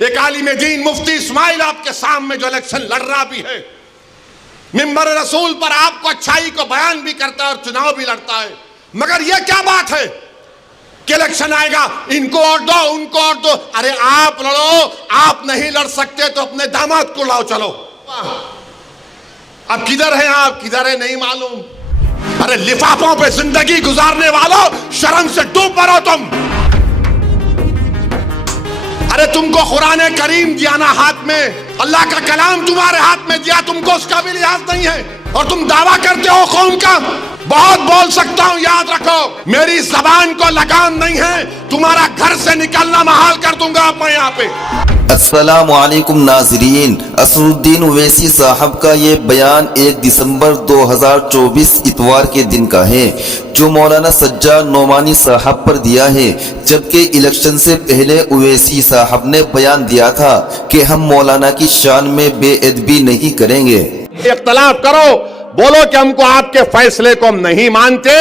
एक आलिम दीन मुफ्ती इस्माइल आपके सामने जो इलेक्शन लड़ रहा भी है, मिंबर रसूल पर आपको अच्छाई को बयान भी करता है और चुनाव भी लड़ता है, मगर यह क्या बात है कि इलेक्शन आएगा इनको और दो उनको और दो। अरे आप लड़ो, आप नहीं लड़ सकते तो अपने दामाद को लाओ, चलो। अब किधर है आप, किधर है नहीं मालूम। अरे लिफाफों पे जिंदगी गुजारने वालों, शर्म से डूब मरो तुम। अरे तुमको कुरान करीम दिया ना हाथ में, अल्लाह का कलाम तुम्हारे हाथ में दिया, तुमको उसका भी लिहाज नहीं है और तुम दावा करते हो कौम का। बहुत बोल सकता हूं, याद रखो मेरी जबान को लगाम नहीं है, तुम्हारा घर से निकलना महाल कर दूंगा मैं यहाँ पे। अस्सलामु अलैकुम नाज़रीन, असदुद्दीन ओवैसी साहब का ये बयान 1 दिसंबर 2024 इतवार के दिन का है, जो मौलाना सज्जाद नोमानी साहब पर दिया है। जबकि इलेक्शन से पहले ओवैसी साहब ने बयान दिया था कि हम मौलाना की शान में बेअदबी नहीं करेंगे। इख्तलाफ करो, बोलो कि हमको आपके फैसले को हम नहीं मानते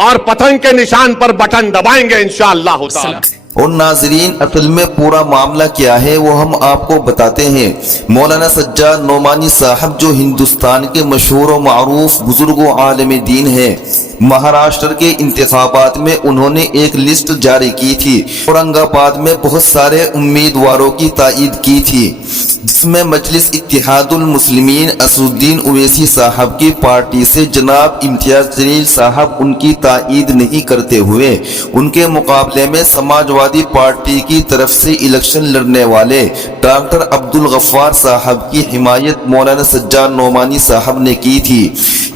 और पतंग के निशान पर बटन दबाएंगे इंशाअल्लाह ताला। और नाजरीन, असल में पूरा मामला क्या है वो हम आपको बताते हैं। मौलाना सज्जाद नोमानी साहब जो हिंदुस्तान के मशहूर व मारूफ बुजुर्ग आलिम दीन है, महाराष्ट्र के इंतखाबात में उन्होंने एक लिस्ट जारी की थी। औरंगाबाद में बहुत सारे उम्मीदवारों की तायीद की थी, जिसमें मजलिस इत्तेहादुल मुस्लिमीन असदुद्दीन ओवैसी साहब की पार्टी से जनाब इम्तियाज जलील साहब उनकी तायीद नहीं करते हुए उनके मुकाबले में समाजवादी पार्टी की तरफ से इलेक्शन लड़ने वाले डॉक्टर अब्दुल गफ्फार साहब की हिमायत मौलाना सज्जाद नोमानी साहब ने की थी,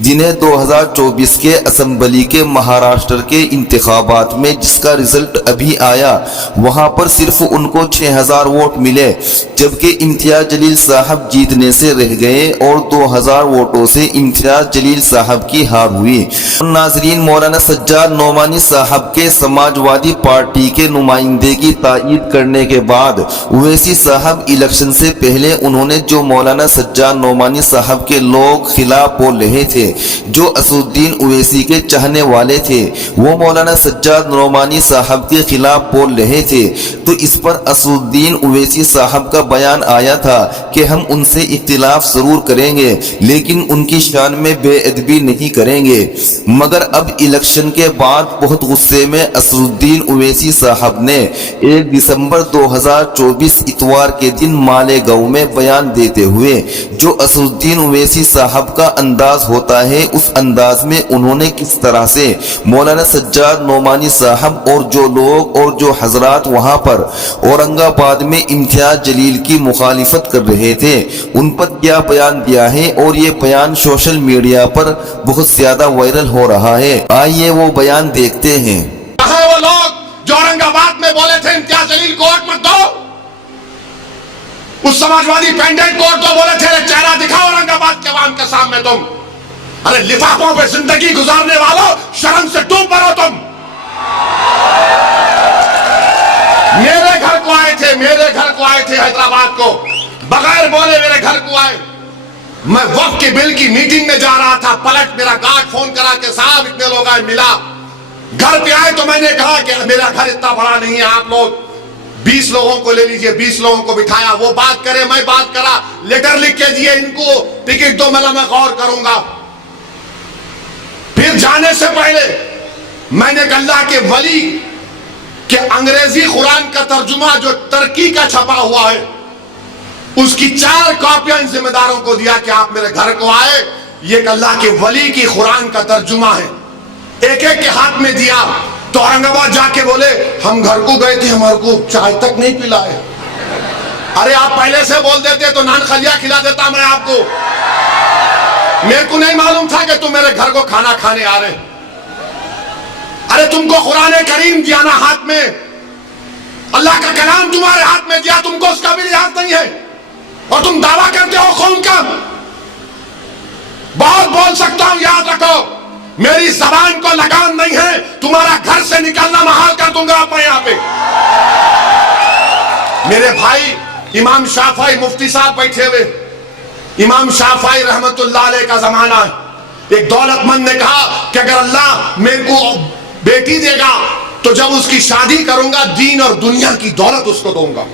जिन्हें 2024 के असम्बली के महाराष्ट्र के इंतखाबात में जिसका रिजल्ट अभी आया, वहां पर सिर्फ उनको 6000 वोट मिले, जबकि इम्तियाज जलील साहब जीतने से रह गए और 2000 वोटों से इम्तियाज जलील साहब की हार हुई। नाजरीन, मौलाना सज्जाद नोमानी साहब के समाजवादी पार्टी के नुमाइंदे की तायीद करने के बाद ओवैसी साहब इलेक्शन से पहले उन्होंने जो मौलाना सज्जाद नोमानी साहब के लोग खिलाफ बोल रहे थे, जो असदुद्दीन ओवैसी के चाहने वाले थे, वो मौलाना सज्जाद नोमानी साहब के खिलाफ बोल रहे थे, तो इस पर असदुद्दीन ओवैसी साहब का बयान आया था कि हम उनसे इख्तिलाफ जरूर करेंगे लेकिन उनकी शान में बेअदबी नहीं करेंगे। मगर अब इलेक्शन के बाद बहुत गुस्से में असदुद्दीन ओवैसी साहब ने 1 दिसंबर 2024 इतवार के दिन मालेगांव में बयान देते हुए जो असदुद्दीन ओवैसी साहब का अंदाज होता है, उस अंदाज में उन्होंने किस तरह से मौलाना सज्जाद नोमानी साहब और जो लोग और जो हजरात वहां पर औरंगाबाद में इम्तियाज जलील की मुखालिफत कर रहे थे, उन पर क्या बयान दिया है। और ये बयान सोशल मीडिया पर बहुत ज्यादा वायरल हो रहा है। आइए वो बयान देखते हैं। वो लोग जो औरंगाबाद में बोले थे इम्तियाज जलील को वोट मत दो, उस समाजवादी पेंडेंट को तो बोले थे चेहरा दिखाओ औरंगाबाद के आवाम के सामने तुम। अरे लिफाफों पे जिंदगी गुजारने वालों, शर्म से डूब मरो तुम। मेरे घर को आए थे, मेरे घर को आए थे हैदराबाद को, बगैर बोले मेरे घर को आए। मैं वक्फ के बिल की मीटिंग में जा रहा था, पलट मेरा गार्ड फोन करा के साहब इतने लोग आए, मिला। घर पे आए तो मैंने कहा कि मेरा घर इतना बड़ा नहीं है, आप लोग 20 लोगों को ले लीजिए। 20 लोगों को बिठाया, वो बात करे मैं बात करा, लेटर लिख के दिए, इनको टिकट दो, मैं गौर करूंगा। फिर जाने से पहले मैंने अल्लाह के वली के अंग्रेजी कुरान का तर्जुमा जो तुर्की का छपा हुआ है, उसकी 4 कॉपियां इन जिम्मेदारों को दिया कि आप मेरे घर को आए, ये अल्लाह के वली की कुरान का तर्जुमा है। एक एक के हाथ में दिया तो औरंगाबाद जाके बोले हम घर को गए थे, हमारे को चाय तक नहीं पिलाए। अरे आप पहले से बोल देते तो नान खलिया खिला देता मैं आपको। मेरे को नहीं मालूम था कि तुम मेरे घर को खाना खाने आ रहे। अरे तुमको कुरान करीम दिया ना हाथ में, अल्लाह का कलाम तुम्हारे हाथ में दिया, तुमको उसका भी लिहाज नहीं है और तुम दावा करते हो कौन का। बहुत बोल सकता हूं, याद रखो मेरी जबान को लगाम नहीं है, तुम्हारा घर से निकलना महाल कर दूंगा मैं यहाँ पे। मेरे भाई इमाम शाफई मुफ्ती साहब बैठे हुए, इमाम शाफई रहमतुल्लाह अलैह का जमाना है। एक दौलतमंद ने कहा कि अगर अल्लाह मेरे को बेटी देगा तो जब उसकी शादी करूंगा दीन और दुनिया की दौलत उसको दूंगा।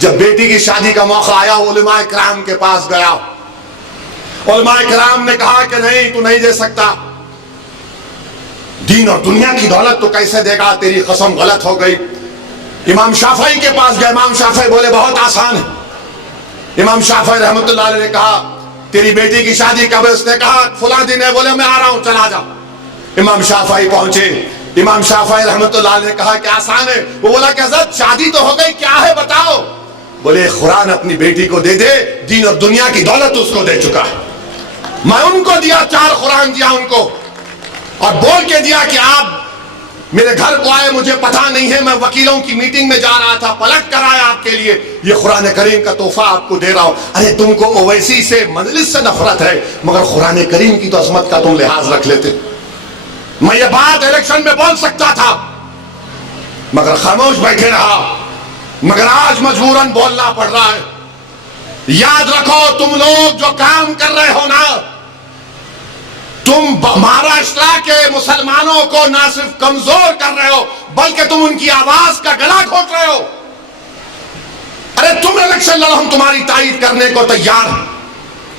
जब बेटी की शादी का मौका आया, उलमाए किराम के पास गया। उलमाए किराम ने कहा कि नहीं, तू नहीं दे सकता, दीन और दुनिया की दौलत तो कैसे देगा, तेरी कसम गलत हो गई। इमाम शाफई के पास गए। इमाम शाफई बोले बहुत आसान है। इमाम शाफई रहमतुल्लाह अलैह ने कहा तेरी बेटी की शादी कब है? उसने कहा फुला दिन है। बोले मैं आ रहा हूं, चला जा। इमाम शाफई पहुंचे। इमाम शाफई रहमतुल्लाह अलैह ने कहा कि आसान है। वो बोला कि हज़रत शादी तो हो गई, क्या है बताओ। बोले कुरान अपनी बेटी को दे दे, दीन और दुनिया की दौलत उसको दे चुका है। मैं उनको दिया, 4 कुरान दिया उनको, और बोल के दिया कि आप मेरे घर को आए, मुझे पता नहीं है, मैं वकीलों की मीटिंग में जा रहा था, पलट कर आया आपके लिए, ये कुरान करीम का तोहफा आपको दे रहा हूं। अरे तुमको ओवैसी से, मजलिस से नफरत है, मगर कुरान करीम की तो अजमत का तुम लिहाज रख लेते। मैं ये बात इलेक्शन में बोल सकता था, मगर खामोश बैठे रहा। मगर आज मजबूरन बोलना पड़ रहा है। याद रखो, तुम लोग जो काम कर रहे हो ना, तुम महाराष्ट्र के मुसलमानों को ना सिर्फ कमजोर कर रहे हो, बल्कि तुम उनकी आवाज का गला घोट रहे हो। अरे तुम इलेक्शन लड़ो, हम तुम्हारी तायीद करने को तैयार हैं।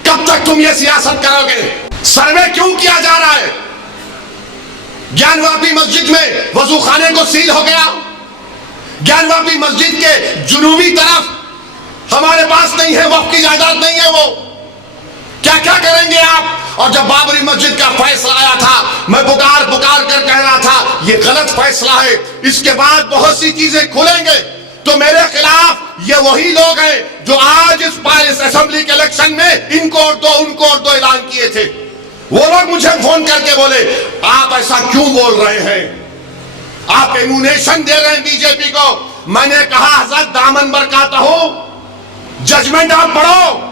कब तक तुम ये सियासत करोगे? सर्वे क्यों किया जा रहा है? ज्ञानवापी मस्जिद में वजू खाने को सील हो गया। ज्ञानवापी मस्जिद के जुनूबी तरफ हमारे पास नहीं है, वक्फ की जायदाद नहीं है, वो क्या क्या करेंगे आप? और जब बाबरी मस्जिद का फैसला आया था, मैं पुकार पुकार कर कह रहा था ये गलत फैसला है, इसके बाद बहुत सी चीजें खुलेंगे। तो मेरे खिलाफ ये वही लोग हैं जो आज इस असेंबली के इलेक्शन में इनको वोट दो, उनको वोट दो ऐलान किए थे। वो लोग मुझे फोन करके बोले आप ऐसा क्यों बोल रहे हैं, आप एमुनेशन दे रहे हैं बीजेपी को। मैंने कहा हज़रत दामन बरकाता हो, जजमेंट आप पढ़ो,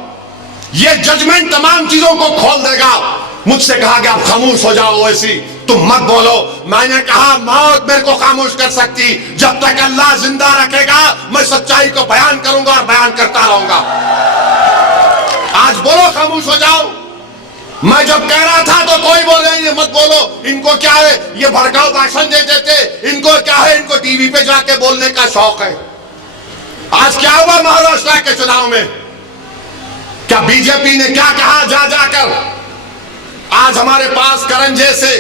ये जजमेंट तमाम चीजों को खोल देगा। मुझसे कहा कि आप खामोश हो जाओ, ऐसी तुम मत बोलो। मैंने कहा मौत मेरे को खामोश कर सकती, जब तक अल्लाह जिंदा रखेगा मैं सच्चाई को बयान करूंगा और बयान करता रहूंगा। आज बोलो खामोश हो जाओ। मैं जब कह रहा था तो कोई बोल रहे हैं मत बोलो, इनको क्या है, ये भड़काऊ भाषण दे देते, इनको क्या है, इनको टीवी पे जाके बोलने का शौक है। आज क्या हुआ महाराष्ट्र के चुनाव में? क्या बीजेपी ने क्या कहा जा जाकर? आज हमारे पास करण जैसे,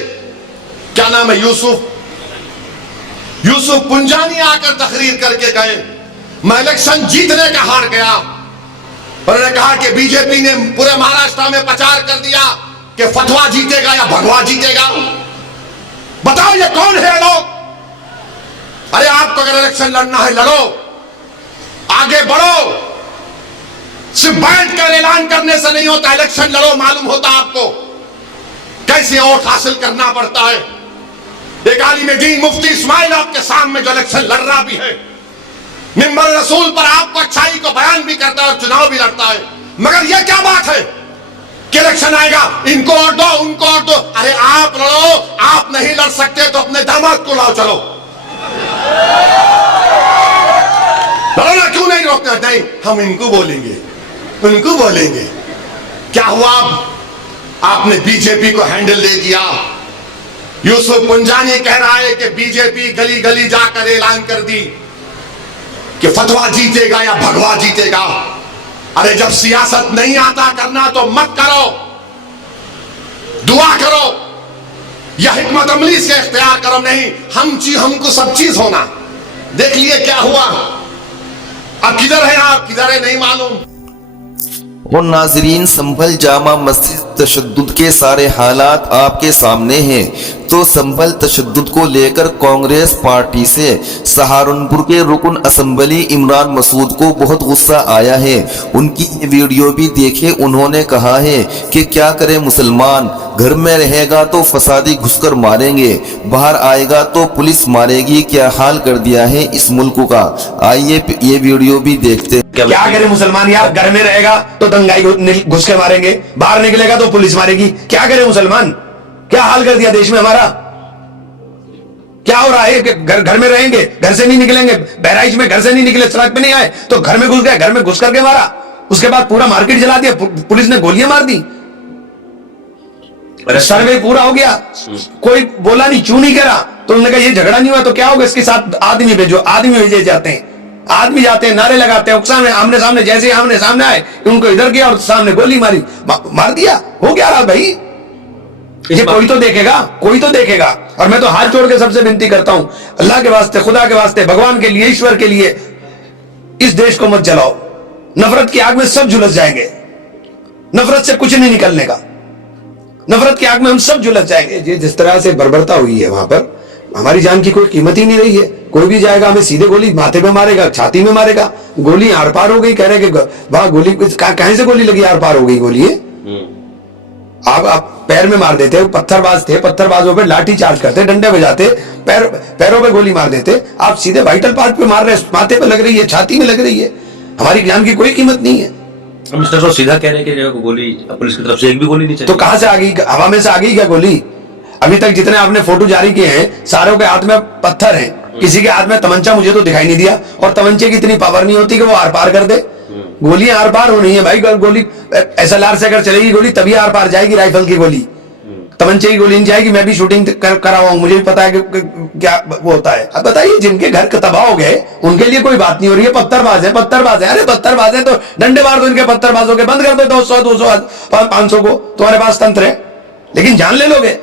क्या नाम है, यूसुफ पुंजानी आकर तकरीर करके गए, मैं इलेक्शन जीतने का हार गया। उन्होंने कहा कि बीजेपी ने पूरे महाराष्ट्र में प्रचार कर दिया कि फतवा जीतेगा या भगवा जीतेगा। बताओ ये कौन है लोग? अरे आपको अगर इलेक्शन लड़ना है लड़ो, आगे बढ़ो, सिर्फ बैठकर ऐलान करने से नहीं होता। इलेक्शन लड़ो, मालूम होता आपको कैसे वोट हासिल करना पड़ता है। एक आलिम दीन मुफ्ती इस्माइल आपके सामने जो इलेक्शन लड़ रहा भी है, मिंबर रसूल पर आपको अच्छाई को बयान भी करता है और चुनाव भी लड़ता है, मगर यह क्या बात है कि इलेक्शन आएगा इनको वोट दो, उनको वोट दो। अरे आप लड़ो, आप नहीं लड़ सकते तो अपने दामाद को लाओ, चलो लड़ो ना, क्यों नहीं रोकना? नहीं, हम इनको बोलेंगे, उनको बोलेंगे। क्या हुआ? आपने बीजेपी को हैंडल दे दिया। यूसुफ पुंजानी कह रहा है कि बीजेपी गली गली जाकर ऐलान कर दी कि फतवा जीतेगा या भगवा जीतेगा। अरे जब सियासत नहीं आता करना तो मत करो, दुआ करो या हिकमत अमली से इख्तियार करो। नहीं, हमको सब चीज होना। देख लिए क्या हुआ? अब किधर है आप, किधर है नहीं मालूम। और नाजरीन, संभल जामा मस्जिद तशद्दुद के सारे हालात आपके सामने हैं। तो संभल तशद्दुद को लेकर कांग्रेस पार्टी से सहारनपुर के रुकन असम्बली इमरान मसूद को बहुत गुस्सा आया है। उनकी ये वीडियो भी देखे। उन्होंने कहा है कि क्या करे मुसलमान, घर में रहेगा तो फसादी घुसकर मारेंगे, बाहर आएगा तो पुलिस मारेगी। क्या हाल कर दिया है इस मुल्क का। आइए ये वीडियो भी देखते हैं। क्या करे मुसलमान यार, घर में रहेगा तो दंगाई घुस के मारेंगे, बाहर निकलेगा तो पुलिस मारेगी। क्या करे मुसलमान, क्या हाल कर दिया देश में हमारा। क्या हो रहा है कि घर में रहेंगे, घर से नहीं निकलेंगे, बहराइच में घर से नहीं निकले, सड़क पे नहीं आए तो घर में घुस गए, घर में घुस करके मारा, उसके बाद पूरा मार्केट जला दिया, पुलिस ने गोलियां मार दी। सर्वे पूरा हो गया, कोई बोला नहीं, क्यों नहीं करा, तो उन्होंने कहा ये झगड़ा नहीं हुआ तो क्या होगा, इसके साथ आदमी भेजो, आदमी भेजे जाते हैं। आदमी जाते हैं, नारे लगाते हैं, उकसाने, आमने सामने, जैसे ही आमने सामने आए उनको इधर किया और सामने गोली मारी, मार दिया। हो क्या रहा भाई? ये कोई तो देखेगा, कोई तो देखेगा। और मैं तो हाथ जोड़ के सबसे विनती करता हूं, अल्लाह के वास्ते, खुदा के वास्ते, भगवान के लिए, ईश्वर के लिए, इस देश को मत जलाओ। नफरत की आग में सब झुलस जाएंगे, नफरत से कुछ नहीं निकलने का, नफरत की आग में हम सब झुलस जाएंगे। ये जिस तरह से बर्बरता हुई है वहां पर, हमारी जान की कोई कीमत ही नहीं रही है। कोई भी जाएगा हमें सीधे गोली माथे पे मारेगा, छाती में मारेगा, गोली आर पार हो गई, कह रहे कि वहां गोली कहां से गोली लगी, आर पार हो गई गोली है। आप पैर में मार देते, पत्थरबाज थे, पत्थरबाजों पे लाठी चार्ज करते, डंडे बजाते, पैरों पे गोली मार देते। आप सीधे वाइटल पार्ट पे मार रहे, माथे पे लग रही है, छाती में लग रही है। हमारी जान की कोई कीमत नहीं है। मिस्टर साहब सीधा कह रहे हैं कि गोली पुलिस की तरफ से एक भी गोली नहीं चली। तो कहां से आ गई? हवा में से आ गई क्या गोली? अभी तक जितने आपने फोटो जारी किए हैं, सारों के हाथ में पत्थर हैं, किसी के हाथ में तमंचा मुझे तो दिखाई नहीं दिया। और तमंचे की इतनी पावर नहीं होती कि वो आर पार कर दे। गोलियां आर पार होनी है भाई। गोली SLR से अगर चलेगी गोली तभी आर पार जाएगी, राइफल की गोली, तमंचे की गोली नहीं जाएगी। मैं भी शूटिंग करा हुआ हूं, मुझे भी पता है कि क्या वो होता है। अब बताइए, जिनके घर तबाह हो गए उनके लिए कोई बात नहीं हो रही है। पत्थरबाज है, पत्थरबाज है, अरे पत्थरबाज है तो डंडे मार दो इनके, पत्थरबाजों के बंद कर दो 200 200 500 को, तुम्हारे पास तंत्र है। लेकिन जान ले लोगे